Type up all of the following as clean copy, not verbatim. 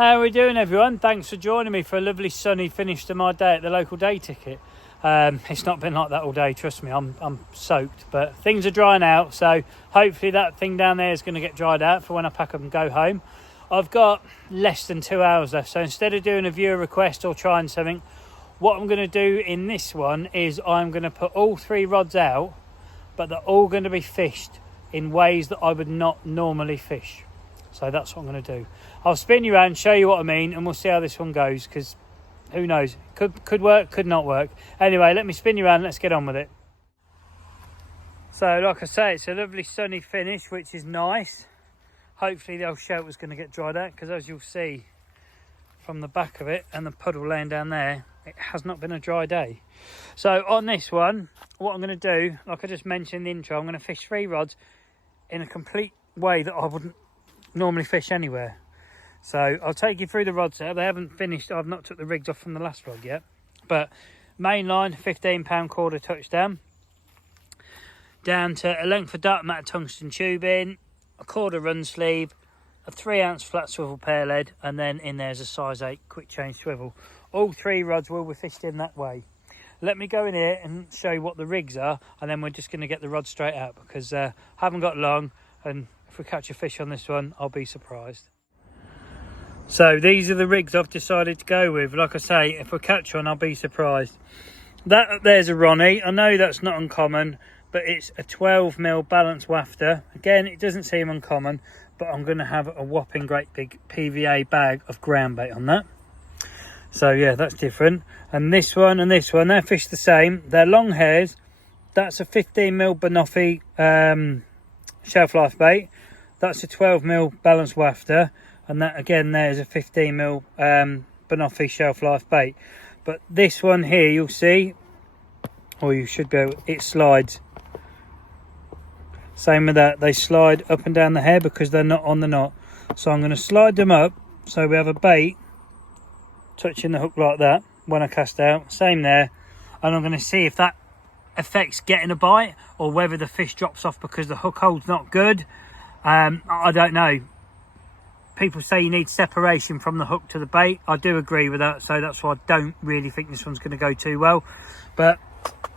How are we doing, everyone? Thanks for joining me for a lovely sunny finish to my day at the local day ticket. It's not been like that all day, trust me, I'm soaked, but things are drying out, so hopefully that thing down there is going to get dried out for when I pack up and go home. I've got less than 2 hours left, so instead of doing a viewer request or trying something, what I'm going to do in this one is I'm going to put all 3 rods out, but they're all going to be fished in ways that I would not normally fish. So that's what I'm going to do. I'll spin you around, show you what I mean, and we'll see how this one goes, because who knows, could work, could not work. Anyway, let me spin you around, let's get on with it. So like I say, it's a lovely sunny finish, which is nice. Hopefully the old shelter's going to get dried out, because as you'll see from the back of it and the puddle laying down there, it has not been a dry day. So on this one, what I'm going to do, like I just mentioned in the intro, I'm going to fish 3 rods in a complete way that I wouldn't normally fish anywhere. So I'll take you through the rods there. They haven't finished, I've not took the rigs off from the last rod yet, but mainline 15-pound KORDA touchdown, down to a length of dark matte tungsten tubing, a KORDA run sleeve, a 3-ounce flat swivel pair lead, and then in there's a size 8 quick change swivel. All 3 rods will be fished in that way. Let me go in here and show you what the rigs are, and then we're just going to get the rod straight out, because I haven't got long, and if we catch a fish on this one, I'll be surprised. So these are the rigs I've decided to go with. Like I say, if we catch one, I'll be surprised. That up there's a Ronnie. I know that's not uncommon, but it's a 12mm balance wafter. Again, it doesn't seem uncommon, but I'm going to have a whopping great big PVA bag of ground bait on that. So yeah, that's different. And this one and this one, they're fished the same. They're long hairs. That's a 15mm Banoffee shelf life bait. That's a 12mm balance wafter. And that again, there's a 15mm Banoffee shelf life bait. But this one here, you'll see, or you should be able, it slides. Same with that, they slide up and down the hair because they're not on the knot. So I'm going to slide them up so we have a bait touching the hook like that when I cast out. Same there. And I'm going to see if that affects getting a bite or whether the fish drops off because the hook hold's not good. I don't know. People say you need separation from the hook to the bait. I do agree with that, so that's why I don't really think this one's going to go too well. But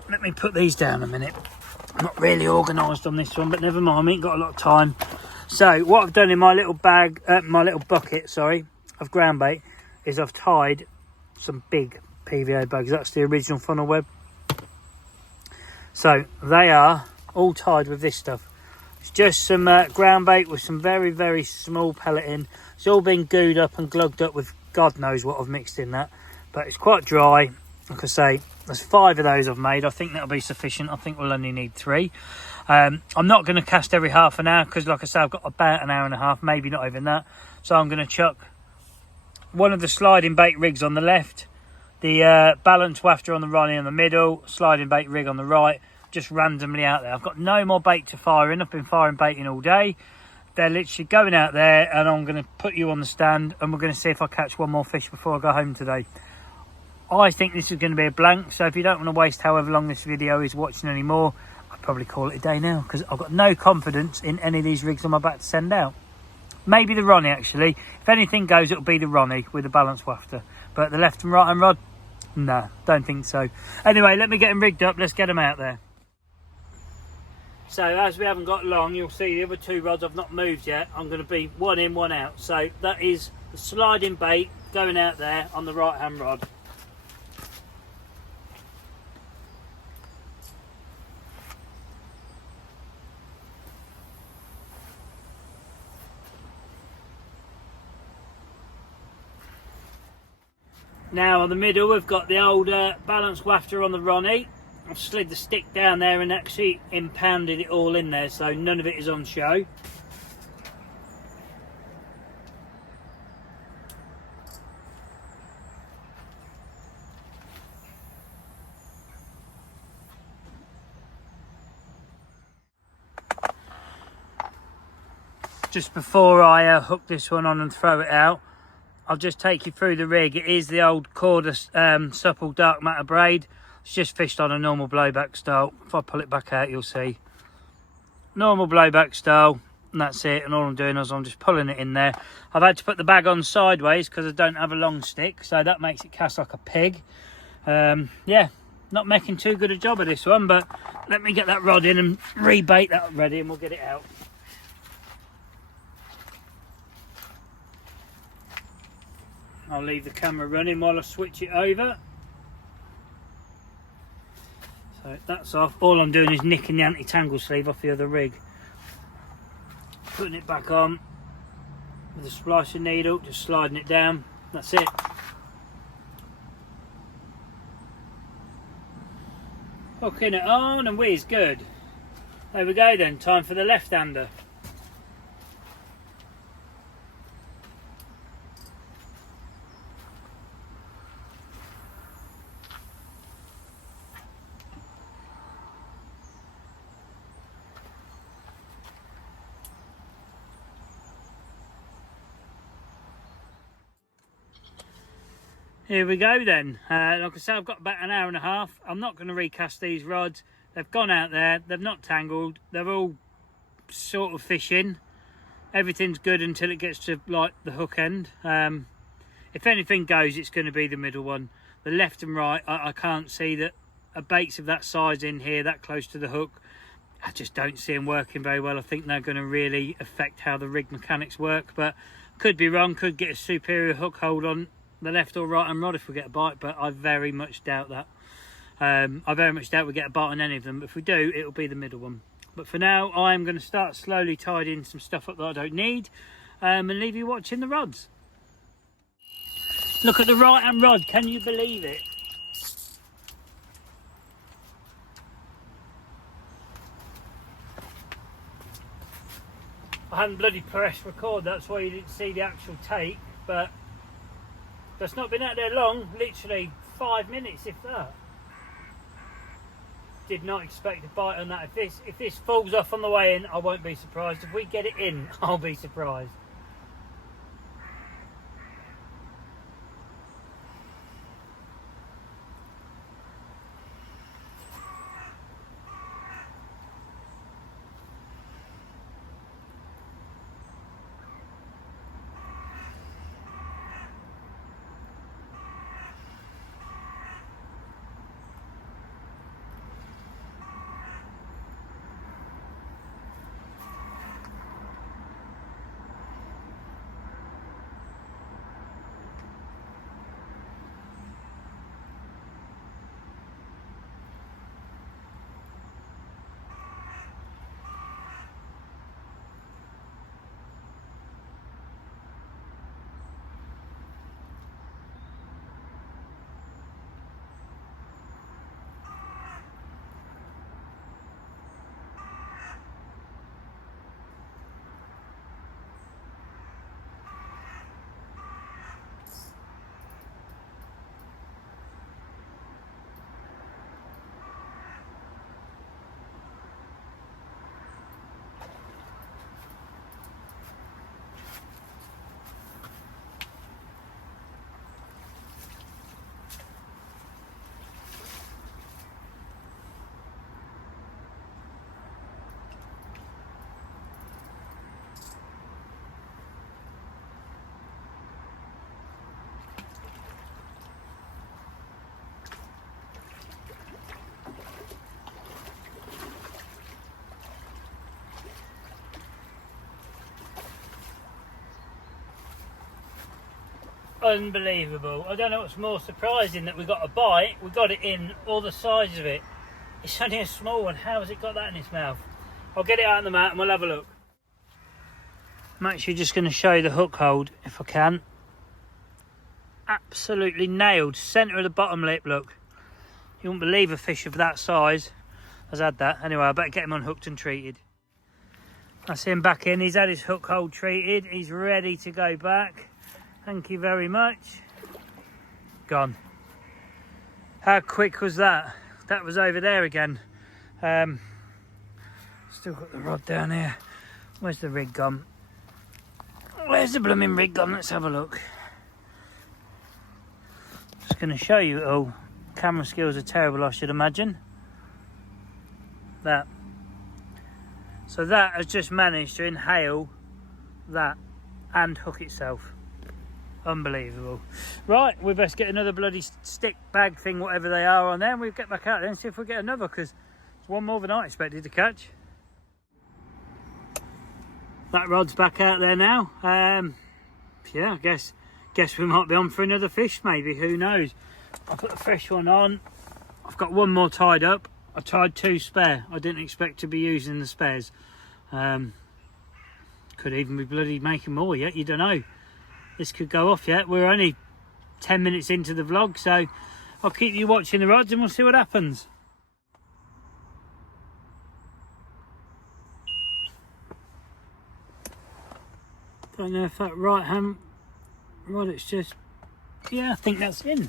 let me put these down a minute. I'm not really organised on this one, but never mind, I ain't got a lot of time. So what I've done in my little bag, my little bucket, sorry, of ground bait, is I've tied some big PVA bags. That's the original funnel web. So they are all tied with this stuff. It's just some ground bait with some very, very small pellet in. It's all been gooed up and glugged up with God knows what I've mixed in that. But it's quite dry. Like I say, there's 5 of those I've made. I think that'll be sufficient. I think we'll only need 3. I'm not going to cast every half an hour because, like I say, I've got about an hour and a half, maybe not even that. So I'm going to chuck one of the sliding bait rigs on the left, the balance wafter on the Ronnie in the middle, sliding bait rig on the right, just randomly out there. I've got no more bait to fire in. I've been firing bait in all day. They're literally going out there, and I'm going to put you on the stand and we're going to see if I catch one more fish before I go home today. I think this is going to be a blank, so if you don't want to waste however long this video is watching anymore, I'd probably call it a day now, because I've got no confidence in any of these rigs I'm about to send out. Maybe the Ronnie, actually. If anything goes, it'll be the Ronnie with the balance wafter. But the left and right hand rod, no, don't think so. Anyway, let me get them rigged up. Let's get them out there. So as we haven't got long, you'll see the other 2 rods I've not moved yet. I'm going to be 1 in, 1 out. So that is the sliding bait going out there on the right hand rod. Now on the middle we've got the old balance wafter on the Ronnie. I've slid the stick down there and actually impounded it all in there, so none of it is on show. Just before I hook this one on and throw it out, I'll just take you through the rig. It is the old KORDA supple dark matter braid. It's just fished on a normal blowback style. If I pull it back out, you'll see. Normal blowback style. and that's it. And all I'm doing is I'm just pulling it in there. I've had to put the bag on sideways because I don't have a long stick, so that makes it cast like a pig. Yeah, not making too good a job of this one, but let me get that rod in and rebait that ready and we'll get it out. I'll leave the camera running while I switch it over. So that's off. All I'm doing is nicking the anti-tangle sleeve off the other rig. Putting it back on with a splicer needle, just sliding it down. That's it. Hooking it on and whiz, good. There we go then, time for the left-hander. Here we go then. Like I said, I've got about an hour and a half. I'm not going to recast these rods. They've gone out there, they've not tangled, they're all sort of fishing. Everything's good until it gets to like the hook end. If anything goes, it's going to be the middle one. The left and right, I can't see that baits of that size in here, that close to the hook. I just don't see them working very well. I think they're going to really affect how the rig mechanics work, but could be wrong, could get a superior hook hold on the left or right hand rod if we get a bite, but I very much doubt that. I very much doubt we get a bite on any of them, but if we do, it'll be the middle one. But for now, I'm going to start slowly tidying some stuff up that I don't need, and leave you watching the rods. Look at the right hand rod, can you believe it? I hadn't bloody pressed record, that's why you didn't see the actual take, but that's not been out there long, literally 5 minutes if that. Did not expect a bite on that. If this falls off on the way in, I won't be surprised. If we get it in, I'll be surprised. Unbelievable. I don't know what's more surprising, that we got a bite, we got it in, all the size of it. It's only a small one. How has it got that in its mouth? I'll get it out on the mat and we'll have a look. I'm actually just going to show you the hook hold if I can. Absolutely nailed. Centre of the bottom lip, look. You wouldn't believe a fish of that size has had that. Anyway, I better get him unhooked and treated. I see him back in. He's had his hook hold treated. He's ready to go back. Thank you very much. Gone. How quick was that? That was over there again. Still got the rod down here. Where's the rig gone? Where's the blooming rig gone? Let's have a look. Just going to show you it all. Camera skills are terrible, I should imagine. That. So that has just managed to inhale that and hook itself. Unbelievable. Right, we best get another bloody stick bag thing, whatever they are, on there, and we'll get back out there and see if we get another, because it's one more than I expected to catch. That rod's back out there now. Yeah, I guess we might be on for another fish, maybe, who knows. I'll put the fresh one on. I've got one more tied up. I tied 2 spare. I didn't expect to be using the spares. Could even be bloody making more yet, you don't know. This could go off yet. We're only 10 minutes into the vlog, so I'll keep you watching the rods and we'll see what happens. Don't know if that right hand rod, it's just, yeah, I think that's in.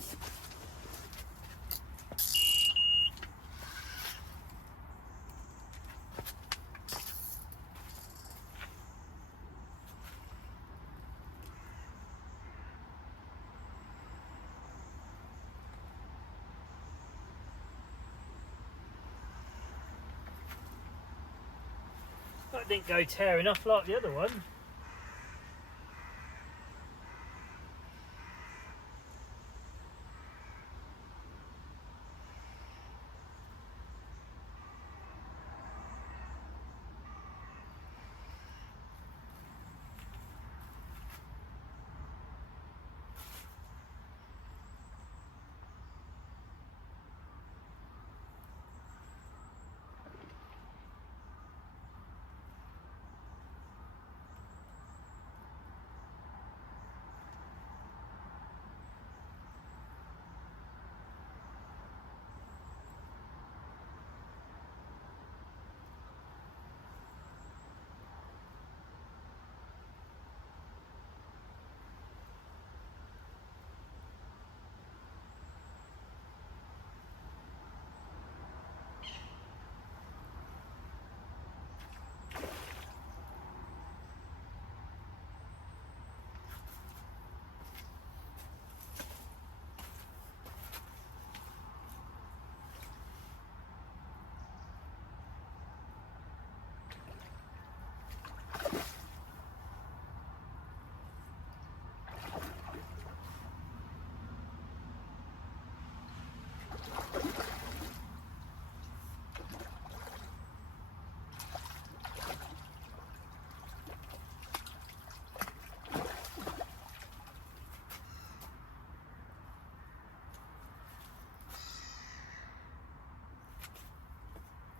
That didn't go tearing off like the other one.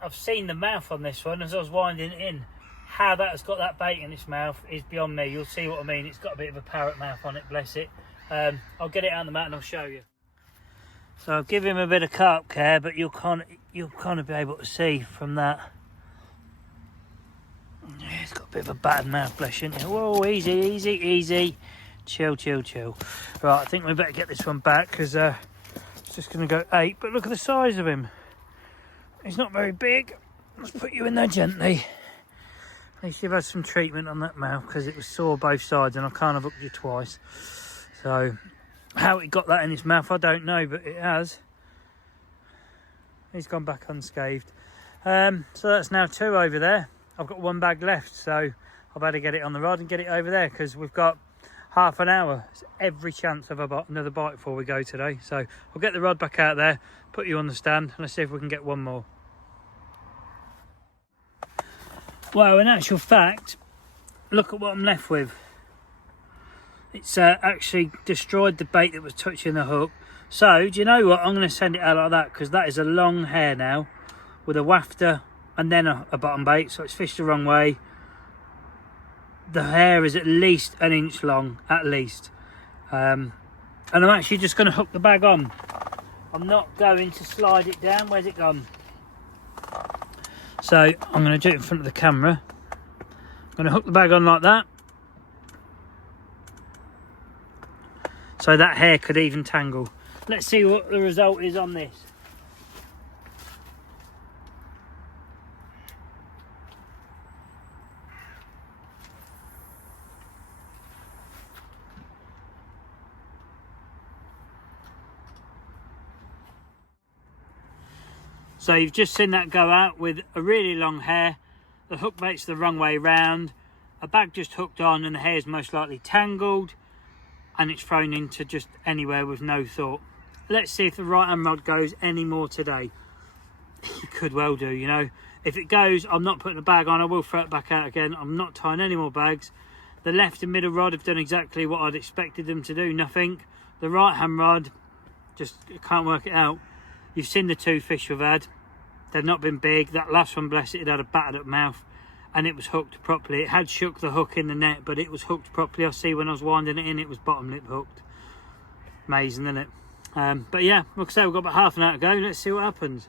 I've seen the mouth on this one as I was winding it in. How that has got that bait in its mouth is beyond me. You'll see what I mean. It's got a bit of a parrot mouth on it, bless it. I'll get it out on the mat and I'll show you. So I'll give him a bit of carp care, but you'll kind of be able to see from that. Yeah, it's got a bit of a battered mouth, bless you. Whoa, easy, easy, easy. Chill, chill, chill. Right, I think we better get this one back because it's just going to go 8. But look at the size of him. He's not very big. Let's put you in there gently. At least you've had some treatment on that mouth because it was sore both sides and I can't have hooked you twice. So how it got that in his mouth, I don't know, but it has. He's gone back unscathed. So that's now 2 over there. I've got 1 bag left, so I'll better get it on the rod and get it over there because we've got half an hour. It's every chance of another bite before we go today. So I'll get the rod back out there, put you on the stand, and let's see if we can get one more. Well, in actual fact, look at what I'm left with. It's actually destroyed the bait that was touching the hook. So, do you know what? I'm going to send it out like that because that is a long hair now with a wafter and then a bottom bait. So it's fished the wrong way. The hair is at least 1 inch long, at least. And I'm actually just going to hook the bag on. I'm not going to slide it down. Where's it gone? So I'm going to do it in front of the camera. I'm going to hook the bag on like that. So that hair could even tangle. Let's see what the result is on this. So you've just seen that go out with a really long hair. the hook bait's the wrong way round, a bag just hooked on and the hair's most likely tangled, and it's thrown into just anywhere with no thought. Let's see if the right hand rod goes any more today. It could well do, you know. If it goes, I'm not putting a bag on, I will throw it back out again. I'm not tying any more bags. The left and middle rod have done exactly what I'd expected them to do, nothing. The right hand rod, just can't work it out. You've seen the two fish we've had. They've not been big. That last one, bless it, it had a battered up mouth and it was hooked properly. It had shook the hook in the net, but it was hooked properly. I see when I was winding it in, it was bottom lip hooked. Amazing, isn't it? But yeah, like I say, we've got about half an hour to go. Let's see what happens.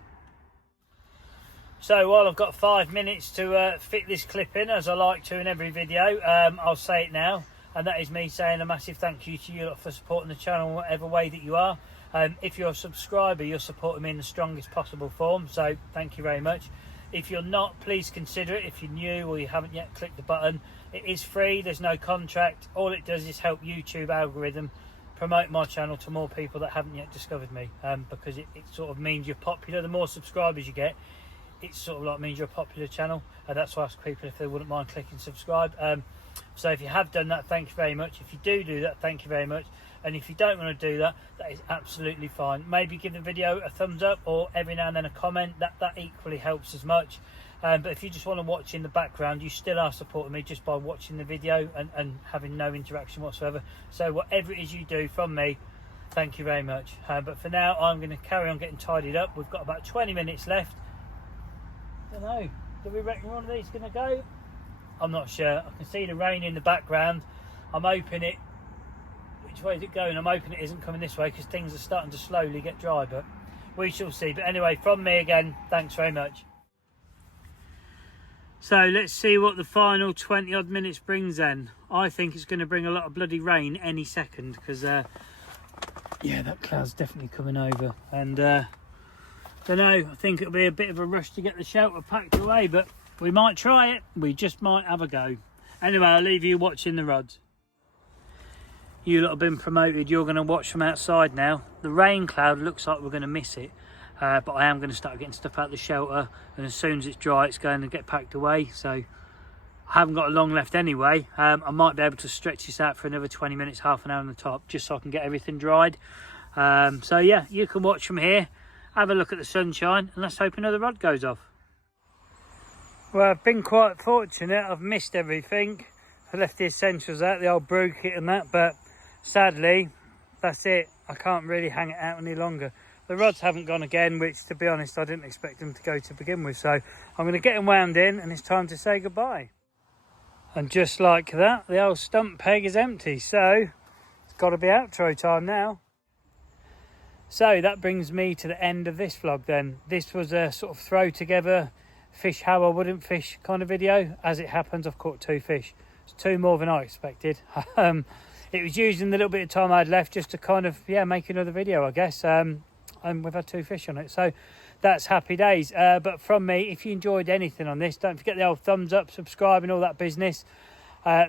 So while I've got 5 minutes to fit this clip in, as I like to in every video, I'll say it now, and that is me saying a massive thank you to you lot for supporting the channel in whatever way that you are. If you're a subscriber, you're supporting me in the strongest possible form, so thank you very much. If you're not, please consider it. If you're new or you haven't yet clicked the button, it is free, there's no contract. All it does is help YouTube algorithm promote my channel to more people that haven't yet discovered me, because it sort of means you're popular. The more subscribers you get, it sort of like means you're a popular channel, and that's why I ask people if they wouldn't mind clicking subscribe. So if you have done that, thank you very much. If you do that, thank you very much. And if you don't want to do that, that is absolutely fine. Maybe give the video a thumbs up, or every now and then a comment. That equally helps as much. But if you just want to watch in the background, you still are supporting me just by watching the video and having no interaction whatsoever. So whatever it is you do from me, thank you very much. But for now, I'm going to carry on getting tidied up. We've got about 20 minutes left. I don't know, do we reckon one of these is going to go? I'm not sure. I can see the rain in the background. I'm hoping it, which way is it going? I'm hoping it isn't coming this way, because things are starting to slowly get dry, but we shall see. But anyway, from me again, thanks very much. So let's see what the final 20 odd minutes brings then. I think it's going to bring a lot of bloody rain any second, because yeah, that cloud's definitely coming over, and don't know, I think it'll be a bit of a rush to get the shelter packed away, but we might try it. We just might have a go. Anyway, I'll leave you watching the rods. You lot have been promoted. You're going to watch from outside now. The rain cloud looks like we're going to miss it, but I am going to start getting stuff out of the shelter, and as soon as it's dry, it's going to get packed away. So I haven't got long left anyway. I might be able to stretch this out for another 20 minutes, half an hour on the top, just so I can get everything dried. So yeah, you can watch from here. Have a look at the sunshine, and let's hope another rod goes off. Well, I've been quite fortunate. I've missed everything. I left the essentials out, the old brew kit and that, but sadly, that's it. I can't really hang it out any longer. The rods haven't gone again, which, to be honest, I didn't expect them to go to begin with. So I'm going to get them wound in, and it's time to say goodbye. And just like that, the old stump peg is empty. So it's got to be outro time now. So that brings me to the end of this vlog then. This was a sort of throw together fish how I wouldn't fish kind of video. As it happens, I've caught 2 fish. It's 2 more than I expected. It was using the little bit of time I had left just to kind of, yeah, make another video, I guess. And we've had 2 fish on it. So that's happy days. But from me, if you enjoyed anything on this, don't forget the old thumbs up, subscribe and all that business.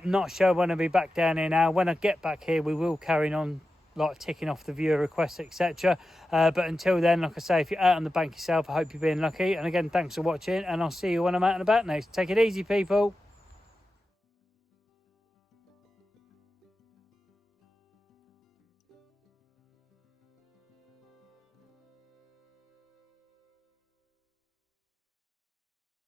Not sure when I'll be back down here now. When I get back here, we will carry on like ticking off the viewer requests, etc. But until then, like I say, if you're out on the bank yourself, I hope you're being lucky. And again, thanks for watching, and I'll see you when I'm out and about next. Take it easy, people.